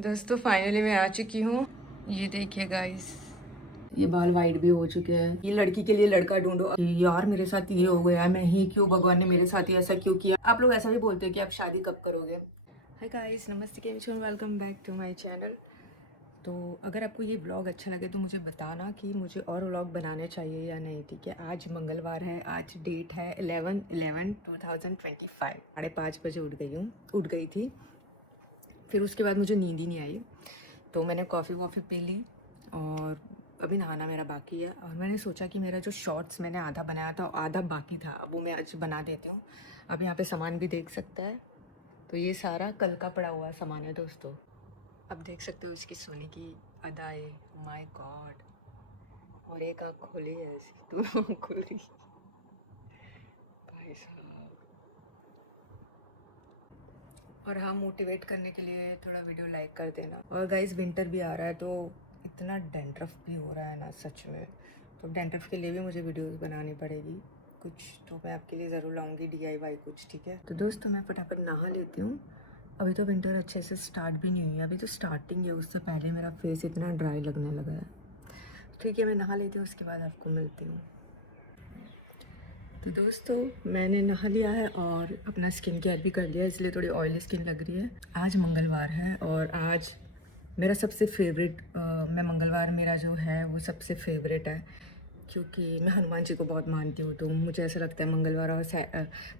दोस्तों फाइनली मैं आ चुकी हूँ। ये देखिए गाइस, ये बाल वाइट भी हो चुके हैं। ये लड़की के लिए लड़का ढूंढो। यार मेरे साथ ये हो गया, मैं ही क्यों, भगवान ने मेरे साथ ही ऐसा क्यों किया। आप लोग ऐसा भी बोलते हैं कि आप शादी कब करोगे। हाय गाइस, नमस्ते, केम छो, welcome back to my channel. तो अगर आपको ये व्लॉग अच्छा लगे तो मुझे बताना कि मुझे और व्लॉग बनाने चाहिए या नहीं। ठीक है, आज मंगलवार है, आज डेट है 11/11/2025। 5:30 बजे उठ गई थी। फिर उसके बाद मुझे नींद ही नहीं आई, तो मैंने कॉफ़ी वॉफ़ी पी ली और अभी नहाना मेरा बाकी है। और मैंने सोचा कि मेरा जो शॉर्ट्स मैंने आधा बनाया था, आधा बाकी था, अब वो मैं आज बना देती हूँ। अब यहाँ पे सामान भी देख सकता है, तो ये सारा कल का पड़ा हुआ सामान है दोस्तों। अब देख सकते हो इसकी सोने की अदाएँ, माय गॉड। और एक आँख खोली है ऐसी, दोनों आँख खुल रही, भाई साहब। और हाँ, मोटिवेट करने के लिए थोड़ा वीडियो लाइक कर देना। और गाइस विंटर भी आ रहा है, तो इतना डैंड्रफ भी हो रहा है ना सच में, तो डैंड्रफ के लिए भी मुझे वीडियोस बनानी पड़ेगी कुछ, तो मैं आपके लिए ज़रूर लाऊंगी DIY कुछ। ठीक है, तो दोस्तों मैं फटाफट नहा लेती हूँ। अभी तो विंटर अच्छे से स्टार्ट भी नहीं हुई है, अभी तो स्टार्टिंग है, उससे पहले मेरा फेस इतना ड्राई लगने लगा है। ठीक है, मैं नहा लेती हूँ, उसके बाद आपको मिलती हूँ। तो दोस्तों मैंने नहा लिया है और अपना स्किन केयर भी कर लिया है, इसलिए थोड़ी ऑयली स्किन लग रही है। आज मंगलवार है और आज मेरा सबसे फेवरेट, मैं मंगलवार मेरा जो है वो सबसे फेवरेट है, क्योंकि मैं हनुमान जी को बहुत मानती हूँ। तो मुझे ऐसा लगता है मंगलवार और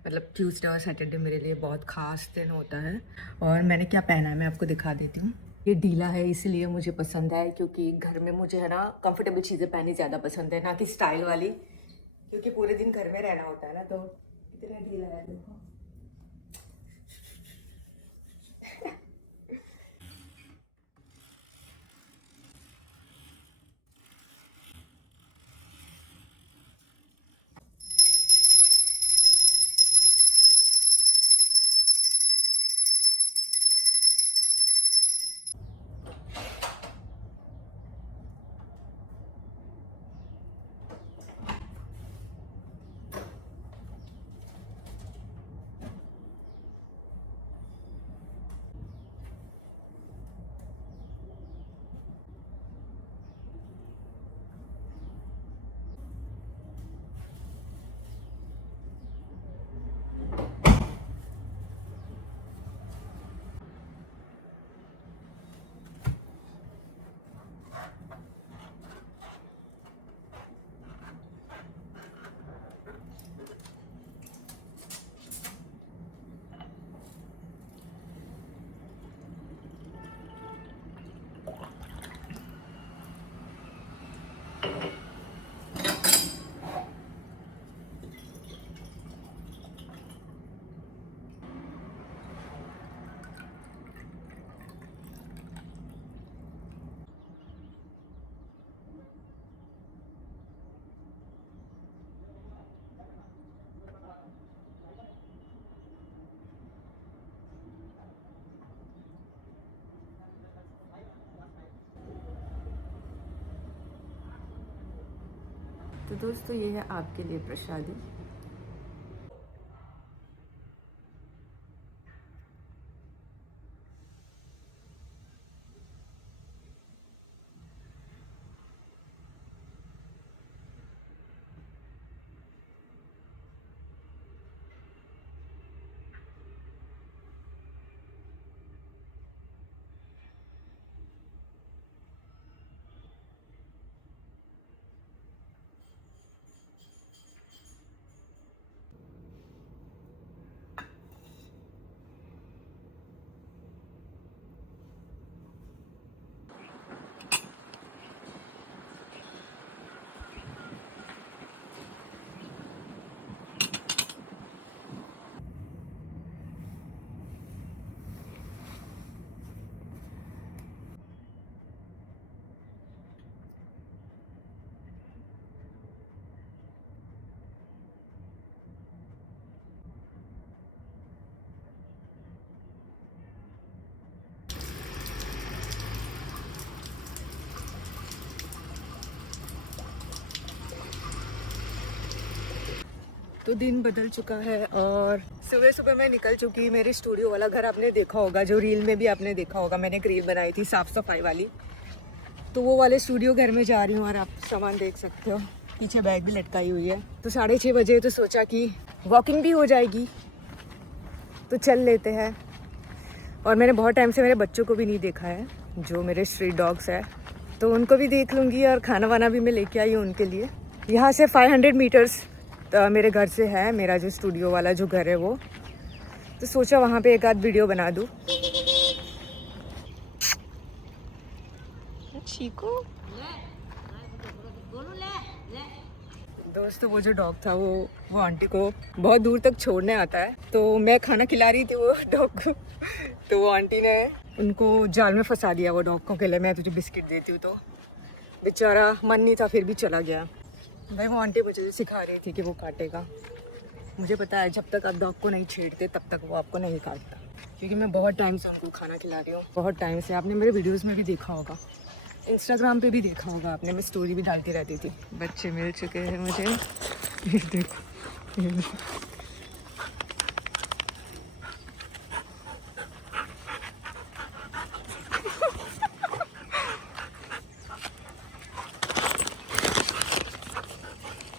मतलब ट्यूसडे और सैटरडे मेरे लिए बहुत ख़ास दिन होता है। और मैंने क्या पहना है मैं आपको दिखा देती हूँ। ये ढीला है इसलिए मुझे पसंद है, क्योंकि घर में मुझे है ना कंफर्टेबल चीज़ें पहननी ज़्यादा पसंद है, ना कि स्टाइल वाली, क्योंकि पूरे दिन घर में रहना होता है ना, तो इतना ढीला है देखो। तो दोस्तों ये है आपके लिए प्रसादी। तो दिन बदल चुका है और सुबह सुबह मैं निकल चुकी। मेरे स्टूडियो वाला घर आपने देखा होगा, जो रील में भी आपने देखा होगा, मैंने एक रील बनाई थी साफ़ सफाई वाली। तो वो वाले स्टूडियो घर में जा रही हूँ और आप सामान देख सकते हो, पीछे बैग भी लटकाई हुई है। तो 6:30 बजे तो सोचा कि वॉकिंग भी हो जाएगी, तो चल लेते हैं। और मैंने बहुत टाइम से मेरे बच्चों को भी नहीं देखा है, जो मेरे स्ट्रीट डॉग्स है, तो उनको भी देख लूँगी। और खाना वाना भी मैं लेके आई हूँ उनके लिए। यहाँ से 500 मीटर्स मेरे घर से है, मेरा जो स्टूडियो वाला जो घर है वो। तो सोचा वहाँ पे एक आध वीडियो बना दूँ। चीकू दोस्तों, वो जो डॉग था वो आंटी को बहुत दूर तक छोड़ने आता है। तो मैं खाना खिला रही थी वो डॉग को, तो वो आंटी ने उनको जाल में फंसा दिया वो डॉग को। कहले मैं तुझे बिस्किट देती हूँ, तो बेचारा मन नहीं था, फिर भी चला गया। भाई वो आंटी मुझे सिखा रही थी कि वो काटेगा। मुझे पता है जब तक आप डॉग को नहीं छेड़ते तब तक वो आपको नहीं काटता, क्योंकि मैं बहुत टाइम से उनको खाना खिला रही हूँ, बहुत टाइम से। आपने मेरे वीडियोज़ में भी देखा होगा, इंस्टाग्राम पे भी देखा होगा आपने, मैं स्टोरी भी डालती रहती थी। बच्चे मिल चुके हैं मुझे, ये देखो, ये देखो।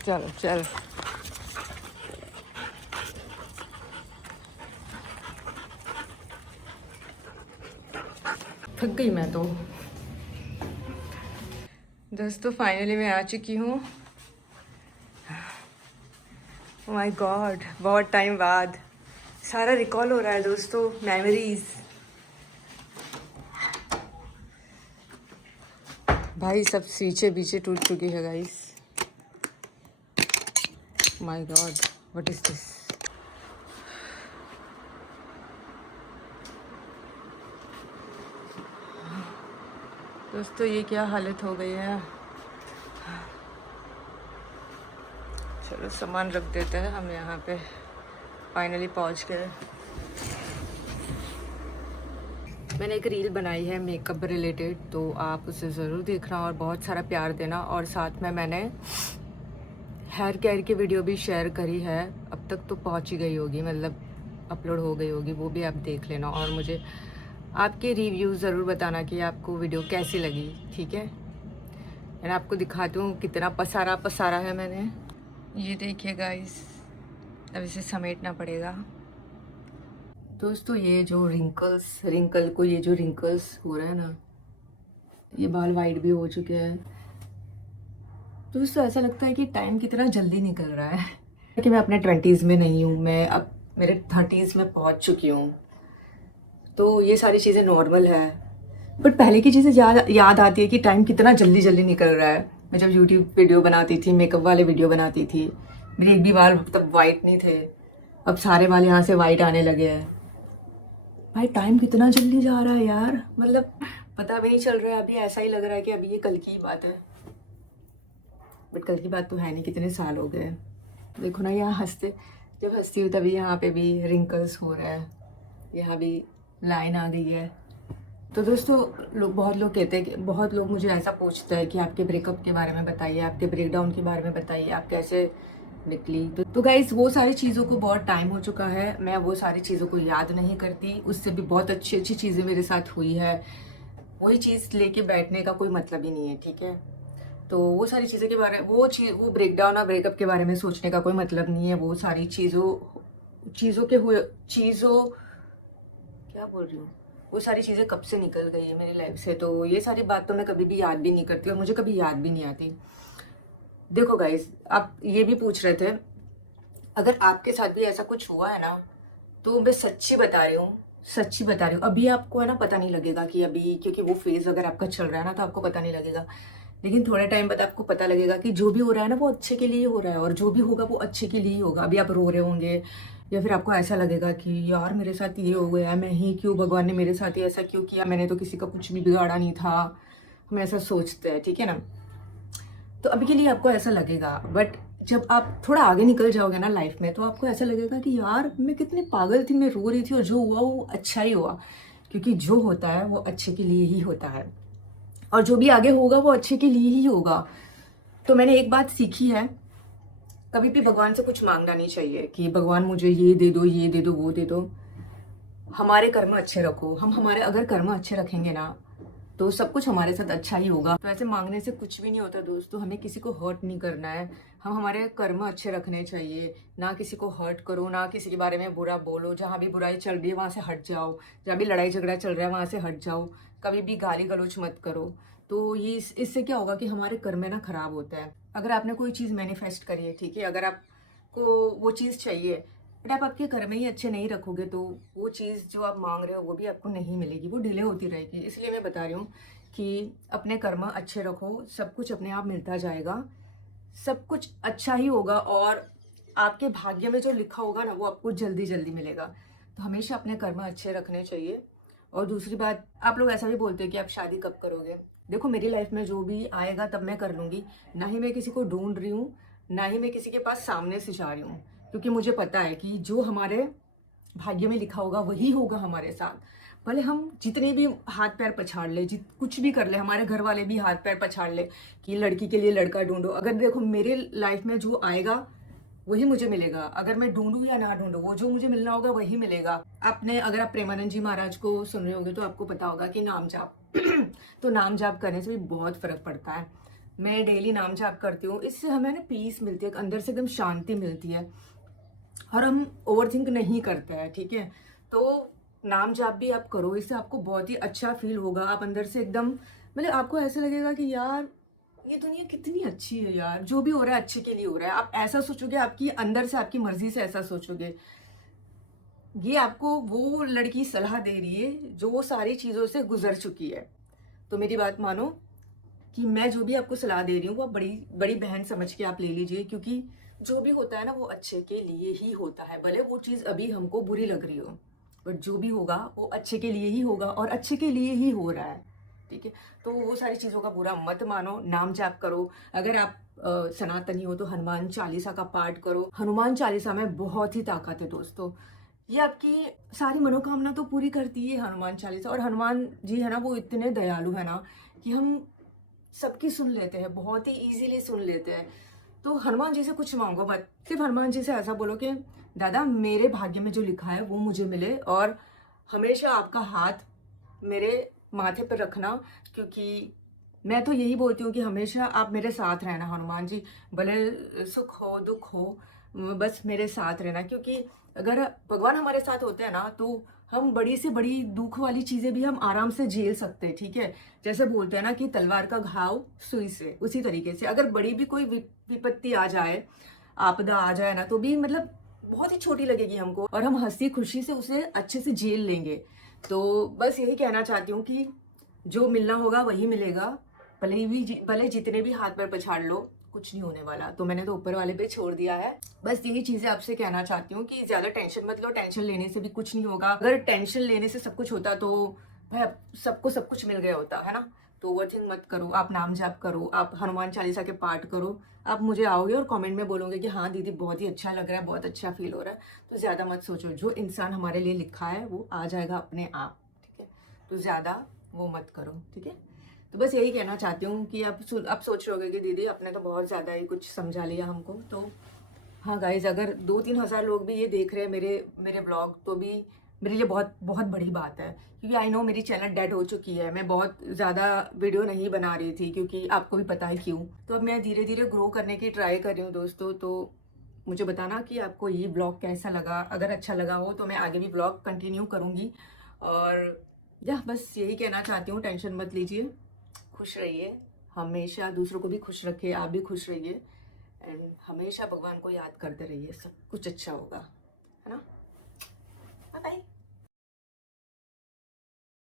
चलो चलो, थक गई मैं तो। दोस्तों फाइनली मैं आ चुकी हूँ। माय गॉड, बहुत टाइम बाद सारा रिकॉल हो रहा है दोस्तों, मेमोरीज। भाई सब सींचे बीचे टूट चुकी है guys. My God, what is this. दोस्तों ये क्या हालत हो गई है। चलो सामान रख देते हैं हम यहाँ पे। फाइनली पहुँच गए। मैंने एक रील बनाई है मेकअप रिलेटेड, तो आप उसे ज़रूर देखना और बहुत सारा प्यार देना। और साथ में मैंने हेयर केयर की वीडियो भी शेयर करी है, अब तक तो पहुँच ही गई होगी, मतलब अपलोड हो गई होगी, वो भी आप देख लेना। और मुझे आपके रिव्यू ज़रूर बताना कि आपको वीडियो कैसी लगी, ठीक है। मैं आपको दिखाती हूँ कितना पसारा है मैंने। ये देखिए गाइस, अब इसे समेटना पड़ेगा। दोस्तों ये जो रिंकल्स हो रहा है ना, ये बाल वाइट भी हो चुके हैं। दोस्तों ऐसा लगता है कि टाइम कितना जल्दी निकल रहा है कि मैं अपने 20s में नहीं हूँ, मैं अब मेरे 30s में पहुँच चुकी हूँ। तो ये सारी चीज़ें नॉर्मल है, बट पहले की चीज़ें याद आती है कि टाइम कितना जल्दी जल्दी निकल रहा है। मैं जब यूट्यूब वीडियो बनाती थी, मेकअप वाले वीडियो बनाती थी, मेरे एक भी बाल तब वाइट नहीं थे, अब सारे बाल यहाँ से वाइट आने लगे हैं। भाई टाइम कितना जल्दी जा रहा है यार, मतलब पता भी नहीं चल रहा है। अभी ऐसा ही लग रहा है कि अभी ये कल की ही बात है, बट कल की बात तो है नहीं, कितने साल हो गए। देखो ना यहाँ जब हंसती हूँ तभी यहाँ पे भी रिंकल्स हो रहे हैं, यहाँ भी लाइन आ गई है। तो दोस्तों बहुत लोग कहते हैं कि बहुत लोग मुझे ऐसा पूछते हैं कि आपके ब्रेकअप के बारे में बताइए, आपके ब्रेकडाउन के बारे में बताइए, आप कैसे निकली। तो गाइस वो सारी चीज़ों को बहुत टाइम हो चुका है, मैं वो सारी चीज़ों को याद नहीं करती। उससे भी बहुत अच्छी अच्छी चीज़ें मेरे साथ हुई है, वही चीज़ लेके बैठने का कोई मतलब ही नहीं है, ठीक है। तो वो सारी चीज़ों के बारे में वो ब्रेकडाउन और ब्रेकअप के बारे में सोचने का कोई मतलब नहीं है। वो सारी चीज़ों क्या बोल रही हूँ, वो सारी चीज़ें कब से निकल गई है मेरी लाइफ से। तो ये सारी बात तो मैं कभी भी याद भी नहीं करती और मुझे कभी याद भी नहीं आती। देखो गाइस, आप ये भी पूछ रहे थे, अगर आपके साथ भी ऐसा कुछ हुआ है ना, तो मैं सच्ची बता रही हूँ, अभी आपको है ना पता नहीं लगेगा कि अभी, क्योंकि वो फेज़ अगर आपका चल रहा है ना तो आपको पता नहीं लगेगा। लेकिन थोड़े टाइम बाद आपको पता लगेगा कि जो भी हो रहा है ना वो अच्छे के लिए हो रहा है, और जो भी होगा वो अच्छे के लिए ही होगा। अभी आप रो रहे होंगे या फिर आपको ऐसा लगेगा कि यार मेरे साथ ये हो गया, मैं ही क्यों, भगवान ने मेरे साथ ही ऐसा क्यों किया, मैंने तो किसी का कुछ भी बिगाड़ा नहीं था। हम ऐसा सोचते हैं, ठीक है ना। तो अभी के लिए आपको ऐसा लगेगा, बट जब आप थोड़ा आगे निकल जाओगे ना लाइफ में, तो आपको ऐसा लगेगा कि यार मैं कितनी पागल थी, मैं रो रही थी और जो हुआ वो अच्छा ही हुआ, क्योंकि जो होता है वो अच्छे के लिए ही होता है, और जो भी आगे होगा वो अच्छे के लिए ही होगा। तो मैंने एक बात सीखी है कभी भी भगवान से कुछ मांगना नहीं चाहिए कि भगवान मुझे ये दे दो, ये दे दो, वो दे दो। हमारे कर्म अच्छे रखो। हम हमारे अगर कर्म अच्छे रखेंगे ना तो सब कुछ हमारे साथ अच्छा ही होगा। तो ऐसे मांगने से कुछ भी नहीं होता दोस्तों। हमें किसी को हर्ट नहीं करना है। हम हमारे कर्म अच्छे रखने चाहिए। ना किसी को हर्ट करो, ना किसी के बारे में बुरा बोलो। जहाँ भी बुराई चल रही है वहाँ से हट जाओ। जहाँ भी लड़ाई झगड़ा चल रहा है वहाँ से हट जाओ। कभी भी गाली गलौज मत करो। तो ये इससे क्या होगा कि हमारे कर्म ना खराब होता है। अगर आपने कोई चीज़ मैनिफेस्ट करी है, ठीक है, अगर आपको वो चीज़ चाहिए बट आप आपके कर्म ही अच्छे नहीं रखोगे तो वो चीज़ जो आप मांग रहे हो वो भी आपको नहीं मिलेगी, वो डिले होती रहेगी। इसलिए मैं बता रही हूँ कि अपने कर्म अच्छे रखो, सब कुछ अपने आप मिलता जाएगा, सब कुछ अच्छा ही होगा और आपके भाग्य में जो लिखा होगा ना वो आपको जल्दी जल्दी मिलेगा। तो हमेशा अपने कर्म अच्छे रखने चाहिए। और दूसरी बात, आप लोग ऐसा भी बोलते हैं कि आप शादी कब करोगे। देखो मेरी लाइफ में जो भी आएगा तब मैं कर लूँगी। ना ही मैं किसी को ढूंढ रही हूँ, ना ही मैं किसी के पास सामने से जा रही हूँ, क्योंकि मुझे पता है कि जो हमारे भाग्य में लिखा होगा वही होगा हमारे साथ। भले हम जितने भी हाथ पैर पछाड़ ले, कुछ भी कर ले, हमारे घर वाले भी हाथ पैर पछाड़ ले कि लड़की के लिए लड़का ढूंढो, अगर देखो मेरे लाइफ में जो आएगा वही मुझे मिलेगा। अगर मैं ढूंढूं या ना ढूंढूं, वो जो मुझे मिलना होगा वही मिलेगा। आपने अगर आप प्रेमानंद जी महाराज को सुन रहे होगे तो आपको पता होगा कि नाम जाप तो नाम जाप करने से भी बहुत फर्क पड़ता है। मैं डेली नाम जाप करती हूँ, इससे हमें ना पीस मिलती है, अंदर से एकदम शांति मिलती है और हम ओवरथिंक नहीं करते हैं, ठीक है। तो नाम जाप भी आप करो, इससे आपको बहुत ही अच्छा फील होगा। आप अंदर से एकदम मतलब आपको ऐसा लगेगा कि यार ये दुनिया कितनी अच्छी है यार, जो भी हो रहा है अच्छे के लिए हो रहा है। आप ऐसा सोचोगे, आपकी अंदर से आपकी मर्जी से ऐसा सोचोगे। ये आपको वो लड़की सलाह दे रही है जो वो सारी चीज़ों से गुजर चुकी है। तो मेरी बात मानो कि मैं जो भी आपको सलाह दे रही हूँ वो बड़ी बड़ी बहन समझ के आप ले लीजिए, क्योंकि जो भी होता है ना वो अच्छे के लिए ही होता है। भले वो चीज़ अभी हमको बुरी लग रही हो, बट जो भी होगा वो अच्छे के लिए ही होगा और अच्छे के लिए ही हो रहा है, ठीक है। तो वो सारी चीज़ों का बुरा मत मानो, नाम जाप करो। अगर आप सनातनी हो तो हनुमान चालीसा का पाठ करो। हनुमान चालीसा में बहुत ही ताकत है दोस्तों। ये आपकी सारी मनोकामना तो पूरी करती है हनुमान चालीसा। और हनुमान जी है ना वो इतने दयालु है ना कि हम सबकी सुन लेते हैं, बहुत ही इजीली सुन लेते हैं। तो हनुमान जी से कुछ मांगो मत, सिर्फ हनुमान जी से ऐसा बोलो कि दादा मेरे भाग्य में जो लिखा है वो मुझे मिले और हमेशा आपका हाथ मेरे माथे पर रखना, क्योंकि मैं तो यही बोलती हूँ कि हमेशा आप मेरे साथ रहना हनुमान जी। भले सुख हो दुख हो, बस मेरे साथ रहना। क्योंकि अगर भगवान हमारे साथ होते हैं ना तो हम बड़ी से बड़ी दुख वाली चीज़ें भी हम आराम से झेल सकते हैं, ठीक है। जैसे बोलते हैं ना कि तलवार का घाव सुई से, उसी तरीके से अगर बड़ी भी कोई विपत्ति आ जाए, आपदा आ जाए ना, तो भी मतलब बहुत ही छोटी लगेगी हमको और हम हंसी खुशी से उसे अच्छे से झेल लेंगे। तो बस यही कहना चाहती हूँ कि जो मिलना होगा वही मिलेगा। भले जितने भी हाथ पैर पछाड़ लो, कुछ नहीं होने वाला। तो मैंने तो ऊपर वाले पे छोड़ दिया है। बस यही चीजें आपसे कहना चाहती हूँ कि ज्यादा टेंशन मत लो। टेंशन लेने से भी कुछ नहीं होगा। अगर टेंशन लेने से सब कुछ होता तो भाई सबको सब कुछ मिल गया होता है ना। तो ओवरथिंक मत करो, आप नाम जाप करो, आप हनुमान चालीसा के पाठ करो। आप मुझे आओगे और कमेंट में बोलोगे कि हाँ दीदी बहुत ही अच्छा लग रहा है, बहुत अच्छा फील हो रहा है। तो ज्यादा मत सोचो, जो इंसान हमारे लिए लिखा है वो आ जाएगा अपने आप, ठीक है। तो ज्यादा वो मत करो, ठीक है। तो बस यही कहना चाहती हूँ कि आप सोच रहे होगे कि दीदी अपने तो बहुत ज़्यादा ही कुछ समझा लिया हमको। तो हाँ गाइज, अगर 2-3 हज़ार लोग भी ये देख रहे हैं मेरे ब्लॉग, तो भी मेरे लिए बहुत बहुत बड़ी बात है। क्योंकि आई नो मेरी चैनल डेड हो चुकी है, मैं बहुत ज़्यादा वीडियो नहीं बना रही थी, क्योंकि आपको भी पता है क्यों। तो अब मैं धीरे धीरे ग्रो करने की ट्राई कर रही हूँ दोस्तों। तो मुझे बताना कि आपको ये ब्लॉग कैसा लगा। अगर अच्छा लगा हो तो मैं आगे भी ब्लॉग कंटिन्यू करूँगी। और या बस यही कहना चाहती हूँ, टेंशन मत लीजिए, खुश रहिए, हमेशा दूसरों को भी खुश रखिए, आप भी खुश रहिए एंड हमेशा भगवान को याद करते रहिए, सब कुछ अच्छा होगा, है ना। Bye bye.